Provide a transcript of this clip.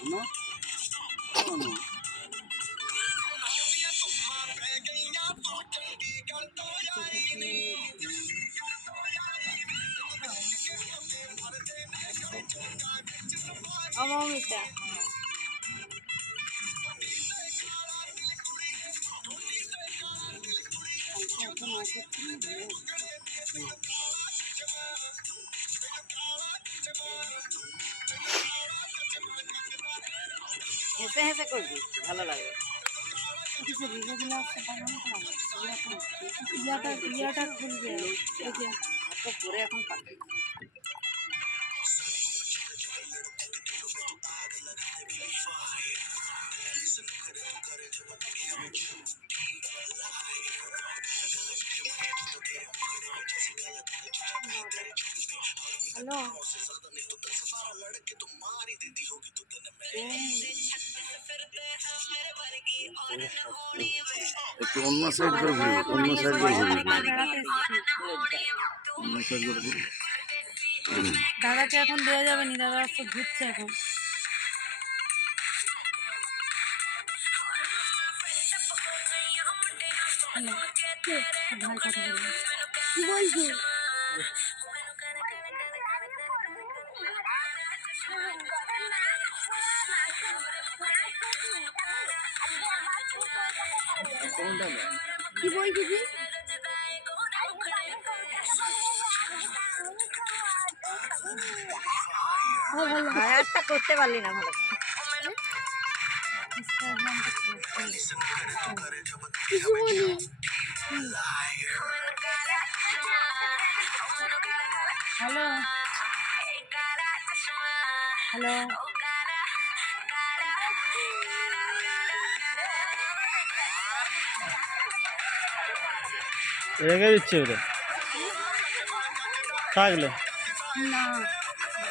No, no, no. অমমিতা হেসে হেসে করবি ভালো লাগবে। ইয়াটা খুলবে পরে এখন পাখি হ্যালো একটু অন্য সাইড করে ঘুরবো, অন্য সাইড করে ঘুরবো, অন্য সাইড করে ঘুরবো। দাদাকে এখন দেওয়া যাবে না, দাদা তো ঘুরছে এখন। কি বলছো? কি বলছিস? একটা করতে পারলি না ভালো। কিছু বলি হ্যালো হ্যালো রেখে দিচ্ছি ওটা থাকলে না